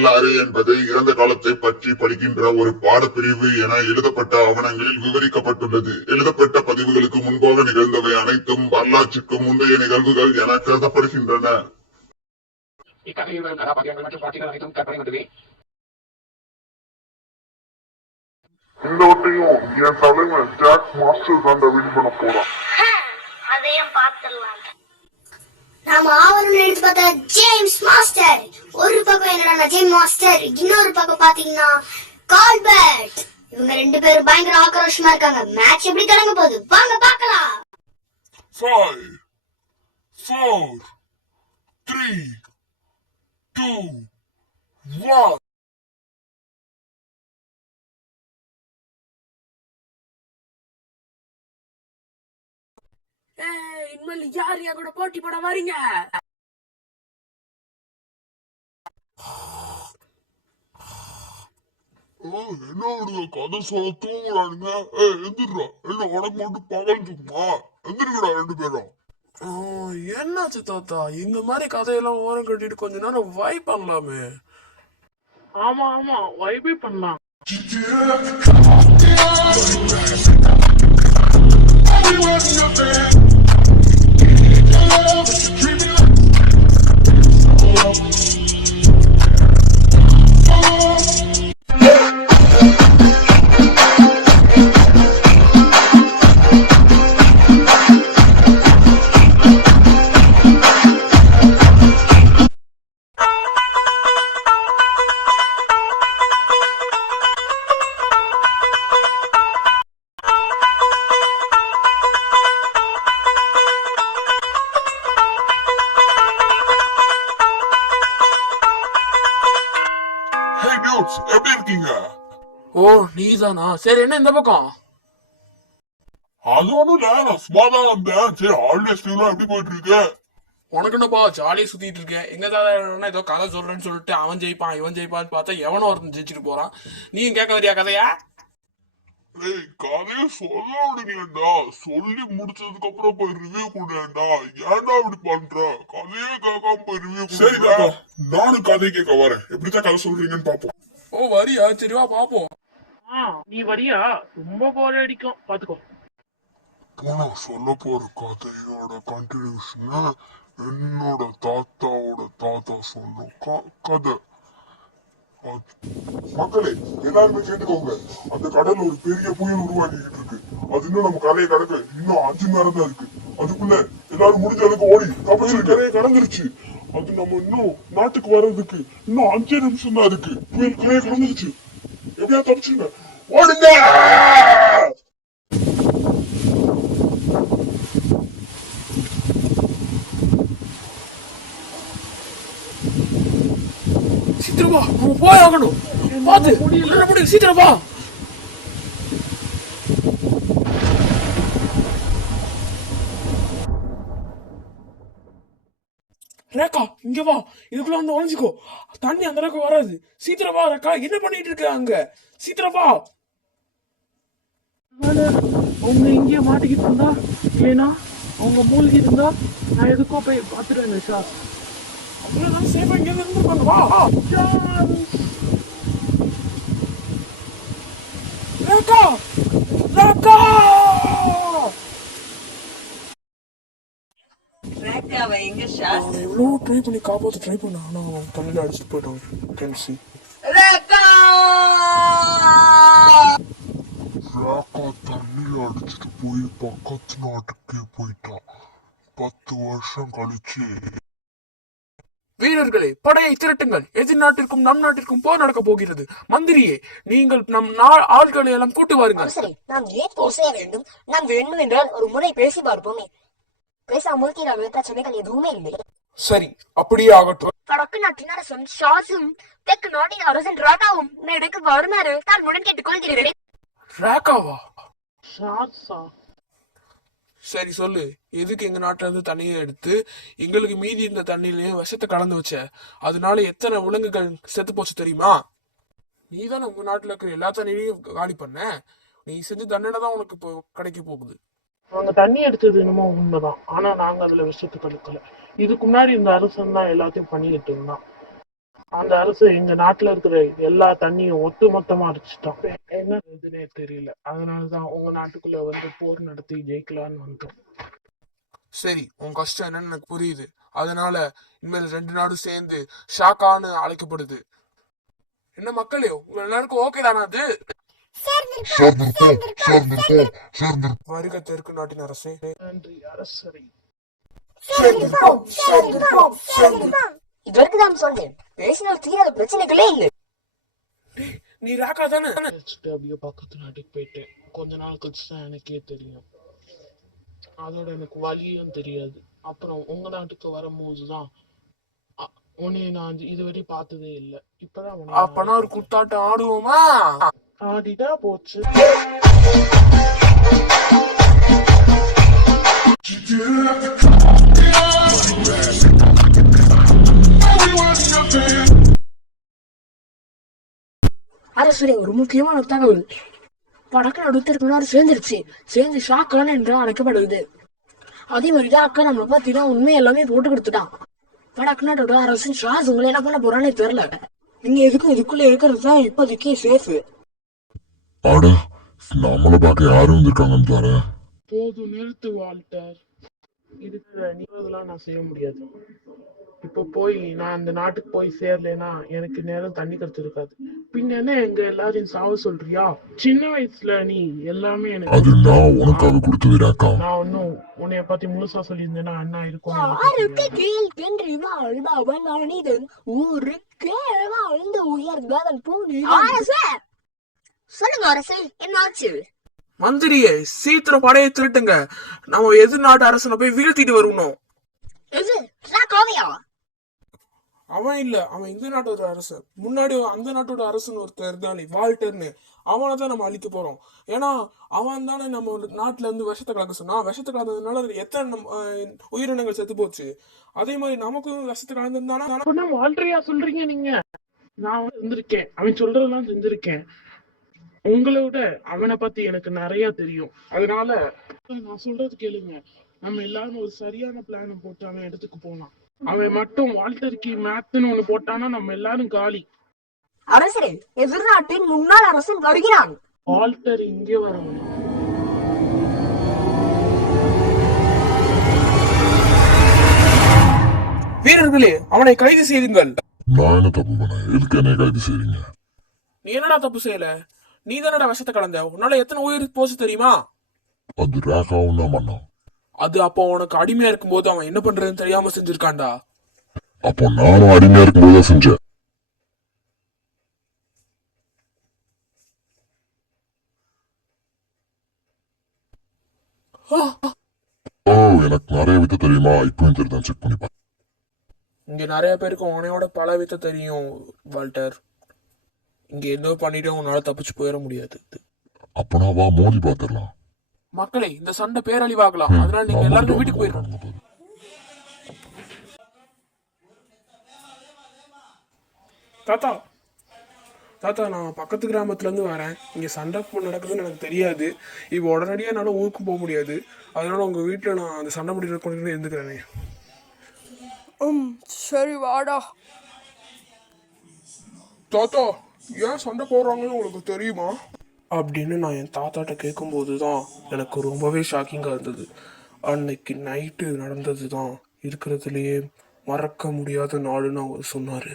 வரலாறு என்பது இறந்த காலத்தை பற்றி படிக்கின்ற ஒரு பாடப்பிரிவு என எழுதப்பட்ட ஆவணங்களில் விவரிக்கப்பட்டுள்ளது. எழுதப்பட்ட பதிவுகளுக்கு முன்பாக நிகழ்ந்தவை அனைத்தும் வரலாற்றுக்கு முந்தைய நிகழ்வுகள் என கருதப்படுகின்றன. இக்கதையில் வரும் கதாபாத்திரங்கள் மற்றும் காட்சிகள் அனைத்தும் கற்பனை மட்டுமே. இன்னொன்னையும் என் தலைவன் ஜாக் மாஸ்டர் தான் வின் பண்ண போறான். அதையும் பார்த்துடலாம். நாம ஆவணம் எடுத்து பார்த்தா ஜேம்ஸ் மாஸ்டர் ஒரு பக்கம், என்னடா ஜேம்ஸ் மாஸ்டர் இன்னொரு பக்கம் பாத்தீங்கன்னா கால்பர்ட். இவங்க ரெண்டு பேரும் பயங்கர ஆக்ரோஷமா இருக்காங்க. மேட்ச் எப்படி தொடங்க போகுது வாங்க பார்க்கலாம். 5 4 3 2 1. இனிமேல் யார் என் கூட போட்டி போட வரீங்க? என்ன கதை சொல்ல தூங்குறானுங்க. எந்திரா, என்ன உனக்கு மட்டும் பகல் சும்மா எந்திரிக்கடா ரெண்டு பேரும். என்னாச்சு தாத்தா, இந்த மாதிரி கதையெல்லாம் ஓரம் கட்டிட்டு கொஞ்ச நேரம் வைப் பண்ணலாமே. ஆமா ஆமா வைபே பண்ணலாம். எப்படி இருக்கீங்க? ஓ நீதானா? சரி, என்ன இந்த பக்கம்? அது ஒண்ணும் இல்ல, நான் சும்மாதான் வந்தேன். சரி, ஹாலிடேஸ் லீவ்லாம் எப்படி போயிட்டு இருக்கு? உனக்கு என்னப்பா ஜாலியா சுத்திட்டு இருக்கேன். எங்க தாத்தா ஏதோ கதை சொல்றேன்னு சொல்லிட்டு அவன் ஜெயிப்பான் இவன் ஜெயிப்பான்னு பார்த்தா எவனோ ஒருத்தன் ஜெயிச்சுட்டு போறான். நீயும் கேட்க வரியா கதையா? கதைய சொல்ல விடுங்களேன்டா. சொல்லி முடிச்சதுக்கு அப்புறம் போய் ரிவ்யூ கொடுடா. ஏன்டா இப்படி பண்ற? கதையே கேட்காம போய் ரிவ்யூ. சரி தாத்தா, நானும் கதை கேட்க வரேன். எப்படித்தான் கதை சொல்றீங்கன்னு பாப்போம். ஓ வரியா? சரி வா பாப்போம். நீ வரியா? ரொம்ப போர் அடிக்கும் பாத்துக்கோ. போனா சொல்ல போற கதையோட கண்டினியூஷன் என்னோட தாத்தாவோட தாத்தா சொன்ன கதை. மக்களே எல்லாருமே கேட்டுக்கோங்க. அந்த கடல்ல ஒரு பெரிய புயல் உருவாக்கிட்டு இருக்கு. அது இன்னும் நம்ம கரையை கடக்க இன்னும் 5 மணி நேரம் தான் இருக்கு. அதுக்குள்ள எல்லாரும் முடிஞ்ச அளவுக்கு ஓடி தப்பிச்சு கரையை கடந்துருச்சு. அது நம்ம இன்னும் நாட்டுக்கு வர்றதுக்கு இன்னும் 5 நிமிஷம் தான் இருக்கு. புயல் கரையை கடந்துருச்சு. எப்படியா தப்பிச்சுங்க, ஓடுங்க. சீக்கிரம் வா, நம்ம போய் ஆகணும். பாத்து முடியல, சீக்கிரம் வா. ரேக்கா இங்க வா, இதுக்குள்ள வந்து ஒளிஞ்சுக்கோ. தண்ணி அந்த அளவுக்கு வராது. சீக்கிரம் வா ரேக்கா, என்ன பண்ணிட்டு இருக்க அங்க? சீக்கிரம் வா. அவங்க இங்கேயே மாட்டிக்கிட்டு இருந்தா, இல்லைன்னா அவங்க மூழ்கி இருந்தா நான் எதுக்கோ போய் பாத்துருவேன் சார். அவ்வளவுதான், சேஃபா இங்க இருந்துருப்பாங்க. வா ரேக்கா, ரேக்கா. எவ்வளவு ட்ரை பண்ணி காப்பாற்ற ட்ரை பண்ண, ஆனா அவன் தண்ணியில அடிச்சுட்டு போயிட்டான். கென்சி தண்ணியில அடிச்சுட்டு போய் பக்கத்து நாட்டுக்கே போயிட்டான். 10 வருஷம் கழிச்சு. வீரர்களே, படையை திரட்டுங்கள். எதிர் நாட்டிற்கும் நம் நாட்டிற்கும் போர் நடக்க போகிறது. மந்திரியே, நீங்கள் நம் ஆட்களை எல்லாம் கூட்டு வாருங்கள். சரி, நாம் ஏன் போர் செய்ய வேண்டும்? நாம் வேண்டும் என்றால் ஒரு முறை பேசி பார்ப்போமே. பேசாமல் தீராத பிரச்சனைகள் எதுவுமே இல்லை. சரி, அப்படியே ஆகட்டும். வடக்கு நாட்டின் அரசன் ஷாஸும் தெற்கு நாட்டின் அரசன் ராகாவும் மேடைக்கு வருமாறு தாழ்முடன் கேட்டுக்கொள்கிறேன். ராகாவா? ஷாஸா? சரி சொல்லு, எதுக்கு எங்க நாட்டுல இருந்து தண்ணியை எடுத்து எங்களுக்கு மீதி இருந்த தண்ணியிலயும் விஷத்தை கலந்து வச்ச? அதனால எத்தனை விலங்குகள் செத்து போச்சு தெரியுமா? நீ தானே உங்க நாட்டுல இருக்கிற எல்லா தண்ணியையும் காலி பண்ண. நீ செஞ்ச தண்டனை தான் உனக்கு இப்போ கிடைக்க போகுது. நாங்க தண்ணி எடுத்தது என்னமோ உண்மைதான், ஆனா நாங்க அதுல விஷத்தை கலக்கல. இதுக்கு முன்னாடி இந்த அரசன் தான் எல்லாத்தையும் பண்ணிக்கிட்டு இருந்தான். அந்த அரசு எங்க நாட்டுல இருக்கிற எல்லா தண்ணியும் ஒட்டு மொத்தமா அடிச்சுட்டான். என்ன இதுன்னே தெரியல. அதனாலதான் உங்க நாட்டுக்குள்ள வந்து போர் நடத்தி ஜெயிக்கலான்னு வந்தோம். சரி, உன் கஷ்டம் என்னன்னு எனக்கு புரியுது. அதனால இனிமேல் 2 நாடும் சேர்ந்து ஷாக்கான்னு அழைக்கப்படுது. என்ன மக்களே, உங்க எல்லாருக்கும் ஓகே தானா அது? வருக தெற்கு நாட்டின் அரசே. நன்றி அரசரை. இது வரைக்கும் தான் சொன்னேன், பேசினால் தீராத பிரச்சனைகளே இல்லை. டேய், நீ ராக்கா தானே? வச்சுட்டு அப்படியே பக்கத்து நாட்டுக்கு போயிட்டேன். கொஞ்ச நாள் கழிச்சு தான் எனக்கே தெரியும். அதோட எனக்கு வழியும் தெரியாது. அப்புறம் உங்க நாட்டுக்கு வரும்போதுதான் உன்னை நான் இதுவரை பார்த்ததே இல்லை. இப்பதான் உன்னை நான் அப்பனா ஒரு குத்தாட்டம் ஆடுவோமா? ஆடிட்டா போச்சு. அரசரே, ஒரு முக்கியமான தகவல். வடக்கு நடுத்திற்கு நாடு சேர்ந்து ஷாக்கான என்று அழைக்கப்படுது. அதே மாதிரி அக்கா நம்மளை பார்த்தீங்கன்னா உண்மை எல்லாமே போட்டு கொடுத்துட்டான். வடக்கு நாட்டோட அரசன் ஷாஸ் உங்களை என்ன பண்ண போறானே தெரியல. நீங்க எதுக்கும் இதுக்குள்ள இருக்கிறது தான் இப்போதைக்கு சேஃப். அட, நம்மள பார்க்க யாரும் வந்திருக்காங்கன்னு பாரு. போதும், நிறுத்து வால்டர். இருக்கிற நிகழ்வுலாம் நான் செய்ய முடியாது. இப்ப போய் நான் அந்த நாட்டுக்கு போய் சேரலைன்னா எனக்கு நேரம் தண்ணி கிடைச்சிருக்காது. பின்ன என்ன எங்க எல்லாரையும் சாவ சொல்றியா? சின்ன வயசுல நீ எல்லாமே அது எனக்கு நான் உனக்காக கொடுத்ததுடாக்கா. நான் இன்னும் உன்னைய பத்தி முழுசா சொல்லியிருந்தேன்னா அண்ணா இருக்கும். யாருக்கு கீழ் வென்று வாழ்பவன் மனிதன், ஊருக்கு வாழ்ந்து உயர்ந்தவன் புனிதன். சொல்லுங்க அரசே, என்ன ஆச்சு? மந்திரியே, சீக்கிரம் படையை திருட்டுங்க. நம்ம எதிர் நாட்டு அரசனை போய் வீழ்த்திட்டு வரணும். இது ராகாவியா? அவன் இல்ல, அவன் இந்த நாட்டோட அரசன். முன்னாடி அந்த நாட்டோட அரசன் ஒருத்தர் இருந்தானே, வால்டர்னு. அவனை தான் நம்ம அழிக்க போறோம். ஏன்னா அவன் தானே நம்ம நாட்டுல இருந்து விஷத்தை கலக்க சொன்னான். விஷத்தை கலந்ததுனால எத்தனை உயிரினங்கள் செத்து போச்சு. அதே மாதிரி நமக்கும் விஷத்தை கலந்துருந்தானா? வால்டரியா சொல்றீங்க நீங்க? நான் இருந்திருக்கேன், அவன் சொல்றதெல்லாம் செஞ்சிருக்கேன். உங்களை விட அவனை பத்தி எனக்கு நிறைய தெரியும். அதனால நான் சொல்றது கேளுங்க. நம்ம எல்லாரும் ஒரு சரியான பிளான போட்டு அவன் இடத்துக்கு போலாம். அவன் மட்டும் வால்டருக்கு மேத்னு ஒண்ணு போட்டானா நம்ம எல்லாரும் காலி. அரசரே, எதிர்நாட்டின் முன்னாள் அரசன் வருகிறான். வால்டர் இங்கே வரணும். வீரர்களே, அவனை கைது செய்யுங்கள். நான் என்ன தப்பு பண்ணேன்? எதுக்கு என்னை கைது செய்றீங்க? நீ என்னடா தப்பு செய்யல? நீ தானடா விஷத்தை கலந்த. உன்னால எத்தனை உயிர் போச்சு தெரியுமா? அது ராகாவும் தான் பண்ணான். அது அப்போ உனக்கு அடிமையா இருக்கும்போது அவன் என்ன பண்றதுன்னு தெரியாம செஞ்சிருக்கான்டா. அப்போ நானும் அடிமையா இருக்கும்போது செஞ்சேன். ஓ, எனக்கு நிறைய வித்த தெரியுமா? இப்பவும் தெரியுதான், செக் பண்ணி பாரு. இங்க நிறைய பேருக்கு உனையோட பல வித்த தெரியும் வால்டர். இங்க ஏதோ பண்ணிட்டு உன்னால தப்பிச்சு போயிட முடியாது. அப்பனா வா, மோதி பாத்துடலாம். மக்களே, இந்த சண்டை பேரழிவாகலாம். அதனால நீங்க எல்லாரும் வீட்டுக்கு போயிருக்கோம். தாத்தா தாத்தா, நான் பக்கத்து கிராமத்துல இருந்து வரேன். இங்க சண்டை நடக்குதுன்னு எனக்கு தெரியாது. இப்போ உடனடியா என்னால ஊருக்கும் போக முடியாது. அதனால உங்க வீட்டுல நான் அந்த சண்டை முடிகிற கொண்டு இருந்துக்கிறேனே. சரி வாடா. தாத்தா, ஏன் சண்டை போடுறாங்கன்னு உங்களுக்கு தெரியுமா அப்படின்னு நான் என் தாத்தாட்ட கேட்கும்போது தான் எனக்கு ரொம்பவே ஷாக்கிங்காக இருந்தது. அன்னைக்கு நைட்டு நடந்தது தான் இருக்கிறதுலையே மறக்க முடியாத நாளுன்னு அவர் சொன்னார்.